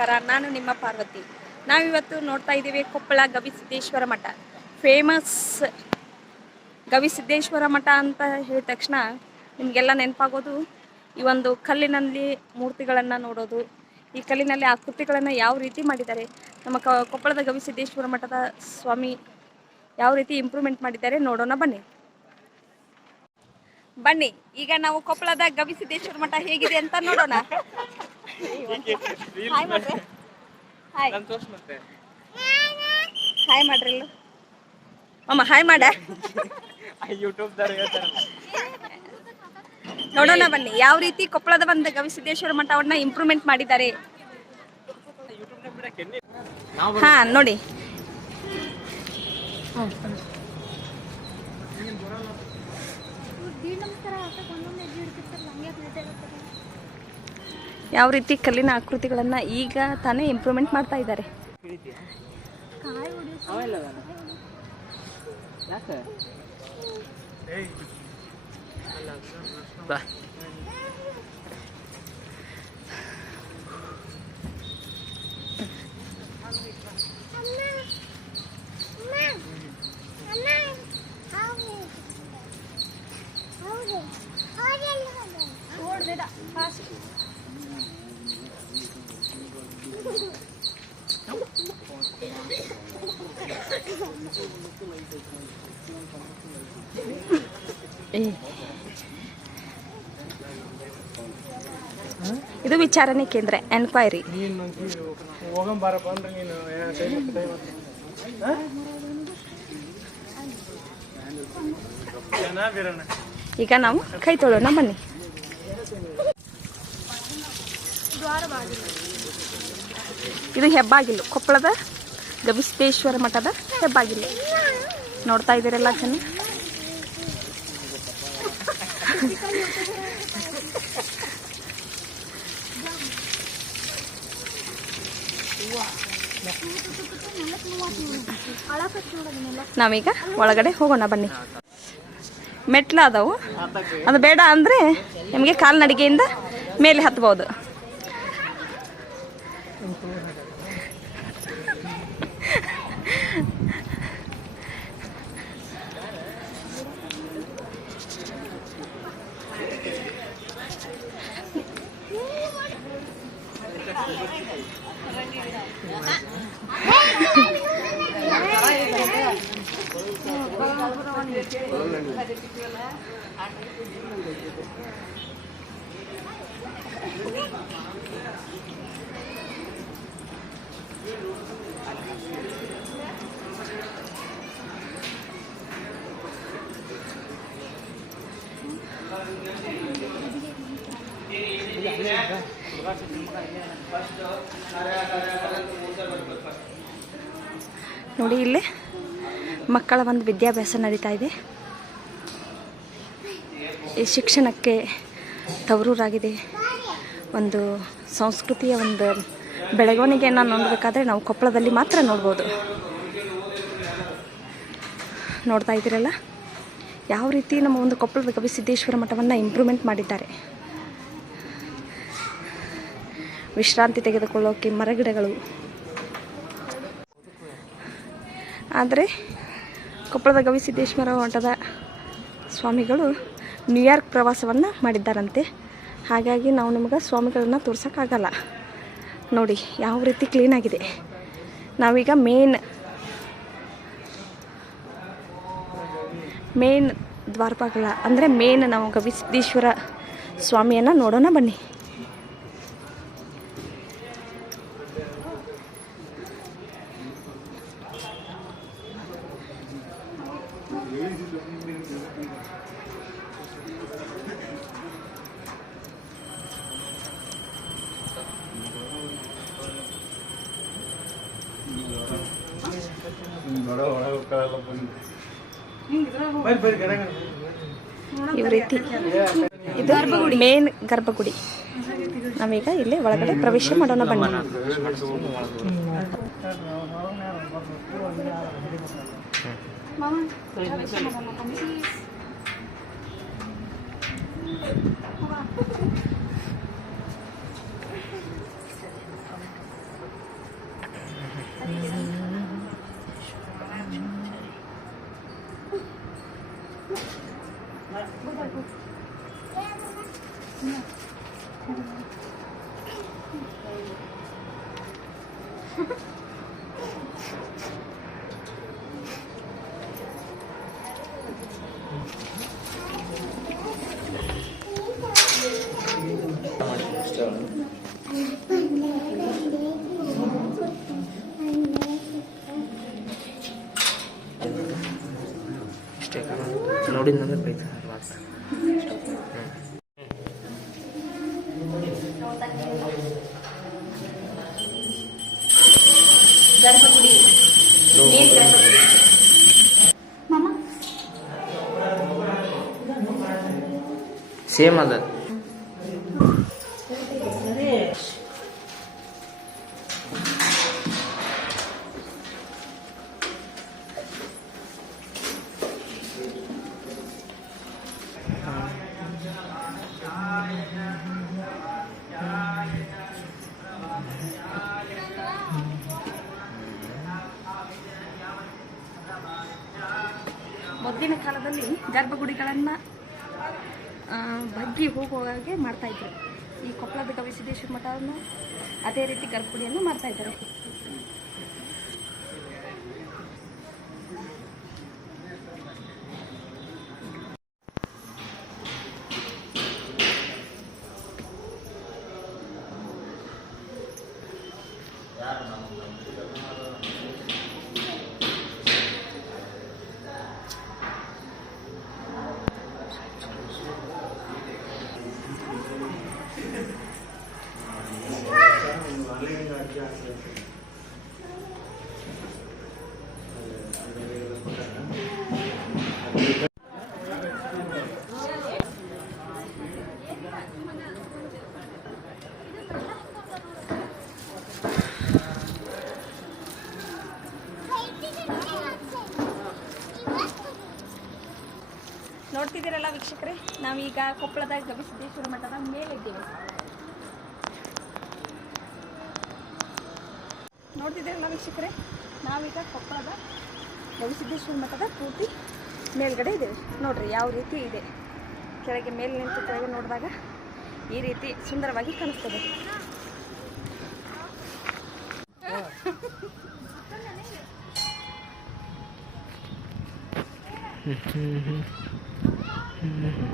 ನಮಸ್ಕಾರ, ನಾನು ನಿಮ್ಮ ಪಾರ್ವತಿ. ನಾವಿವತ್ತು ನೋಡ್ತಾ ಇದ್ದೀವಿ ಕೊಪ್ಪಳ ಗವಿಸಿದ್ದೇಶ್ವರ ಮಠ. ಫೇಮಸ್ ಗವಿಸಿದ್ದೇಶ್ವರ ಮಠ ಅಂತ ಹೇಳಿದ ತಕ್ಷಣ ನಿಮಗೆಲ್ಲ ನೆನಪಾಗೋದು, ಈ ಒಂದು ಕಲ್ಲಿನಲ್ಲಿ ಮೂರ್ತಿಗಳನ್ನು ನೋಡೋದು, ಈ ಕಲ್ಲಿನಲ್ಲಿ ಆಕೃತಿಗಳನ್ನು ಯಾವ ರೀತಿ ಮಾಡಿದ್ದಾರೆ, ನಮ್ಮ ಕೊಪ್ಪಳದ ಗವಿಸಿದ್ದೇಶ್ವರ ಮಠದ ಸ್ವಾಮಿ ಯಾವ ರೀತಿ ಇಂಪ್ರೂವ್ಮೆಂಟ್ ಮಾಡಿದ್ದಾರೆ ನೋಡೋಣ ಬನ್ನಿ. ಬನ್ನಿ, ಈಗ ನಾವು ಕೊಪ್ಪಳದ ಗವಿಸಿದ್ದೇಶ್ವರ ಮಠ ಹೇಗಿದೆ ಅಂತ ನೋಡೋಣ. ಹಾಯ್ ಮಾಡ್ರಿ ಹಾಯ್ ಹಾಯ್ ಮಾಡ್ರಿ ಇಲ್ಲು. ಅಮ್ಮ ಹಾಯ್ ಮಾಡ. ಯೂಟ್ಯೂಬ್ ನೋಡೋಣ ಬನ್ನಿ ಯಾವ ರೀತಿ ಕೊಪ್ಪಳದ ಬಂದ ಗವಿಸಿದ್ದೇಶ್ವರ ಮಠವನ್ನ ಇಂಪ್ರೂವ್ಮೆಂಟ್ ಮಾಡಿದ್ದಾರೆ? ಹಾ ನೋಡಿ. ಯಾವ ರೀತಿ ಕಲ್ಲಿನ ಆಕೃತಿಗಳನ್ನ ಈಗ ತಾನೇ ಇಂಪ್ರೂವ್ಮೆಂಟ್ ಮಾಡ್ತಾ ಇದ್ದಾರೆ. ಬಾ. ಇದು ವಿಚಾರಣೆ ಕೇಂದ್ರ, ಎನ್ಕ್ವೈರಿ. ಈಗ ನಾವು ಕೈ ತೊಳೋಣ, ಬನ್ನಿ. ಇದು ಹೆಬ್ಬಾಗಿಲು, ಕೊಪ್ಪಳದ ಗವಿಸಿದ್ದೇಶ್ವರ ಮಠದ ಹೆಬ್ಬಾಗಿಲು. ನೋಡ್ತಾ ಇದ್ದೀರಲ್ಲ ಚೆನ್ನ ನಾವೀಗ ಒಳಗಡೆ ಹೋಗೋಣ ಬನ್ನಿ. ಮೆಟ್ಲ ಅದಾವು. ಅದು ಬೇಡ ಅಂದರೆ ನಿಮಗೆ ಕಾಲ್ನಡಿಗೆಯಿಂದ ಮೇಲೆ ಹತ್ಬೋದು. ನೋಡಿ ಇಲ್ಲಿ ಮಕ್ಕಳ ಒಂದು ವಿದ್ಯಾಭ್ಯಾಸ ನಡೀತಾ ಇದೆ. ಈ ಶಿಕ್ಷಣಕ್ಕೆ ತವರೂರಾಗಿದೆ. ಒಂದು ಸಂಸ್ಕೃತಿಯ ಒಂದು ಬೆಳವಣಿಗೆಯನ್ನು ನೋಡಬೇಕಾದ್ರೆ ನಾವು ಕೊಪ್ಪಳದಲ್ಲಿ ಮಾತ್ರ ನೋಡ್ಬೋದು. ನೋಡ್ತಾ ಇದ್ದೀರಲ್ಲ? ಯಾವ ರೀತಿ ನಮ್ಮ ಒಂದು ಕೊಪ್ಪಳದ ಗವಿಸಿದ್ದೇಶ್ವರ ಮಠವನ್ನು ಇಂಪ್ರೂವ್ಮೆಂಟ್ ಮಾಡಿದ್ದಾರೆ. ವಿಶ್ರಾಂತಿ ತೆಗೆದುಕೊಳ್ಳೋಕೆ ಮರಗಿಡಗಳು. ಆದರೆ ಕೊಪ್ಪಳದ ಗವಿಸಿದ್ದೇಶ್ವರ ಮಠದ ಸ್ವಾಮಿಗಳು ನ್ಯೂಯಾರ್ಕ್ ಪ್ರವಾಸವನ್ನು ಮಾಡಿದ್ದಾರಂತೆ. ಹಾಗಾಗಿ ನಾವು ನಿಮಗೆ ಸ್ವಾಮಿಗಳನ್ನ ತೋರ್ಸೋಕ್ಕಾಗಲ್ಲ. ನೋಡಿ, ಯಾವ ರೀತಿ ಕ್ಲೀನಾಗಿದೆ ನಾವೀಗ ಮೇನ್ ಮೇನ್ ದ್ವಾರಪಾಗಳ ಅಂದರೆ ಮೇನ್ ನಾವು ಗವಿಸಿದ್ದೇಶ್ವರ ಸ್ವಾಮಿಯನ್ನು ನೋಡೋಣ ಬನ್ನಿ ಬರ್ರಿ ಬರ್ರಿ ಗಡಗ ಈ ರೀತಿ ಇದು ಮೇನ್ ಗರ್ಭಗುಡಿ ನಾವೀಗ ಇಲ್ಲಿ ಒಳಗಡೆ ಪ್ರವೇಶ ಮಾಡೋಣ ಬನ್ನಿ ನೋಡಿದ ನಂತರ ಬೈತಾರೆ ಮಾತ್ರ ಸೇಮ್ ಅದ ಮೊದಲಿನ ಕಾಲದಲ್ಲಿ ಗರ್ಭಗುಡಿಗಳನ್ನು ಬಗ್ಗಿ ಹೋಗುವಾಗೆ ಮಾಡ್ತಾ ಈ ಈ ಕೊಪ್ಪಳದ ಗವಿಸಿದ್ದೇಶ್ವರ ಮಠವನ್ನು ಅದೇ ರೀತಿ ಗರ್ಭಗುಡಿಯನ್ನು ಮಾಡ್ತಾ ಇದ್ದಾರೆ ನೋಡ್ತಿದ್ದೀರಲ್ಲ ವೀಕ್ಷಕರೇ, ನಾವೀಗ ಕೊಪ್ಪಳದ ಗವಿಸಿದ್ದೇಶ್ವರ ಮಠದ ಮೇಲಿದ್ದೇವೆ. ನೋಡ್ತಿದ್ದೀರಲ್ಲ ವೀಕ್ಷಕರೇ, ನಾವೀಗ ಕೊಪ್ಪಳದ ಗವಿಸಿದ್ದೇಶ್ವರ ಮಠದ ಪೂರ್ತಿ ಮೇಲ್ಗಡೆ ಇದ್ದೇವೆ. ನೋಡ್ರಿ, ಯಾವ ರೀತಿ ಇದೆ. ಕೆಳಗೆ ಮೇಲೆ ನಿಂತು ಕೆಳಗೆ ನೋಡಿದಾಗ ಈ ರೀತಿ ಸುಂದರವಾಗಿ ಕಾಣಿಸ್ತದೆ. Mm-hmm.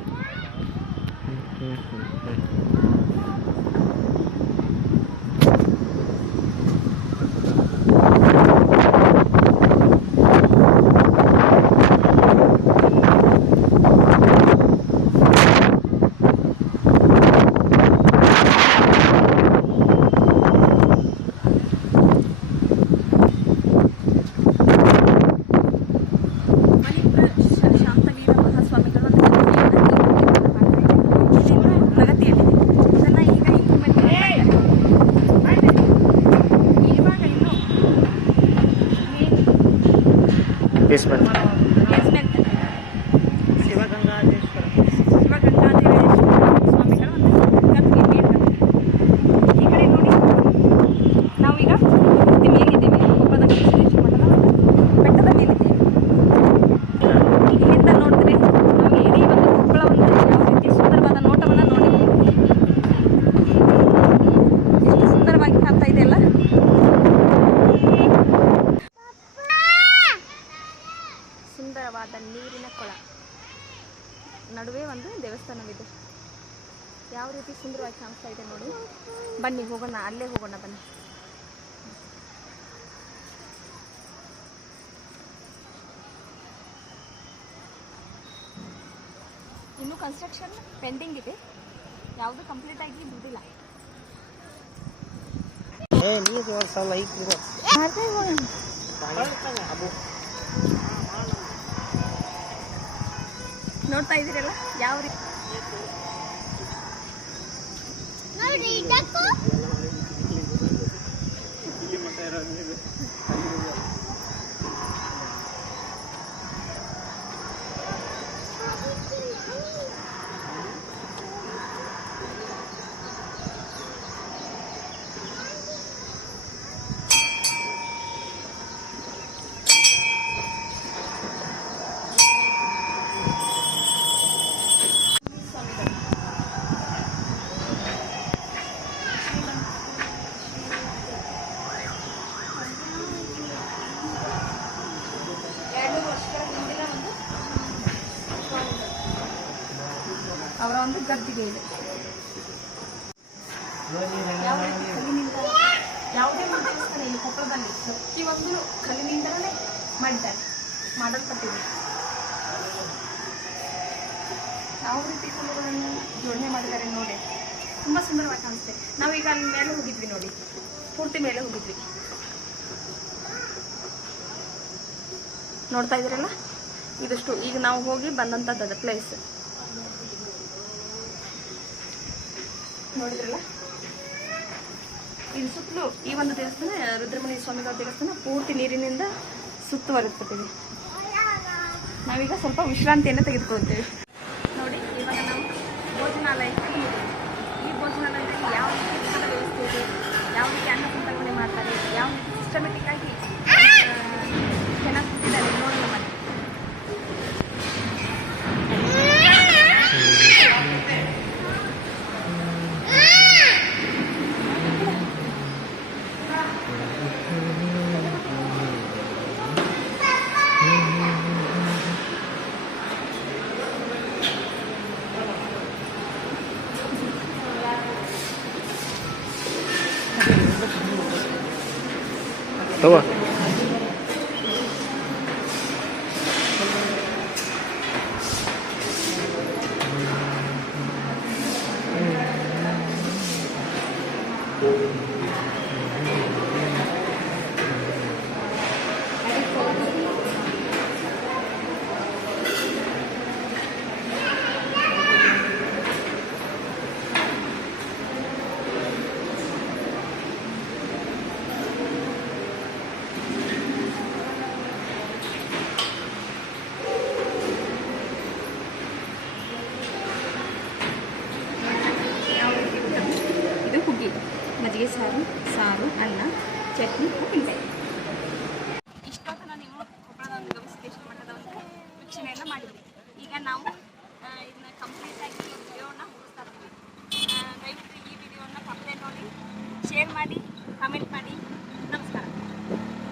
basement. ಸುಂದರವಾಗಿ ಕಾಣಿಸ್ತಾ ಇದೆ ನೋಡಿ. ಬನ್ನಿ ಹೋಗೋಣ ಅಲ್ಲೇ ಹೋಗೋಣ ಬನ್ನಿ. ಇನ್ನು ಕನ್ಸ್ಟ್ರಕ್ಷನ್ ಪೆಂಡಿಂಗ್ ಇದೆ. ಯಾವುದು ಕಂಪ್ಲೀಟ್ ಆಗಿ ಲೈಕ್ ನೋಡ್ತಾ ಇದ್ದೀರಲ್ಲ? ಯಾವ ರೀತಿ ಇಲ್ಲಿ ಒಂದು ಗದ್ದಿಗೆ ಇದೆ. ಯಾವುದೇ ಒಂದು ಇಲ್ಲಿ ಕೊಪ್ಪಳದಲ್ಲಿ ಪ್ರತಿಯೊಂದು ಕಲ್ಲಿನಿಂದಲೇ ಮಾಡಿದ್ದಾರೆ, ಮಾಡಲ್ಪಟ್ಟಿದೆ. ಯಾವ ರೀತಿ ಕಲ್ಲುಗಳನ್ನು ಜೋಡಣೆ ಮಾಡಿದ್ದಾರೆ ನೋಡಿ. ತುಂಬಾ ಸುಂದರವಾಗಿ ಕಾಣಿಸುತ್ತೆ ನಾವೀಗ ಅಲ್ಲಿ ಮೇಲೆ ಹೋಗಿದ್ವಿ ನೋಡಿ. ಪೂರ್ತಿ ಮೇಲೆ ಹೋಗಿದ್ವಿ. ನೋಡ್ತಾ ಇದ್ರಲ್ಲ ಇದಷ್ಟು. ಈಗ ನಾವು ಹೋಗಿ ಬಂದಂಥದ್ದು ಪ್ಲೇಸ್ ನೋಡಿದ್ರಲ್ಲ? ಇದು ಸುತ್ತಲೂ ಈ ಒಂದು ದೇವಸ್ಥಾನ, ರುದ್ರಮುನಿ ಸ್ವಾಮಿಗಳ ದೇವಸ್ಥಾನ ಪೂರ್ತಿ ನೀರಿನಿಂದ ಸುತ್ತುವರಿಸ್ತೀವಿ ನಾವೀಗ ಸ್ವಲ್ಪ ವಿಶ್ರಾಂತಿಯನ್ನು ತೆಗೆದುಕೊಳ್ತೇವೆ ನೋಡಿ, ಇವಾಗ ನಾವು ಭೋಜನಾಲಯಕ್ಕೆ ಈ ಭೋಜನಾಲಯದಲ್ಲಿ ಯಾವ ರೀತಿ ವ್ಯವಸ್ಥೆ ಇದೆ, ಯಾವ ರೀತಿ ಅನ್ನ ಸಂತರ್ಪಣೆ ಮಾಡ್ತಾರೆ, ಯಾವ ರೀತಿ ಸಿಸ್ಟಮೆಟಿಕ್ ಆಗಿ готово? ರೀತಿ ಊಟ? ಇದು ಹುಗ್ಗಿ ಮಜ್ಜಿಗೆ ಸಾರು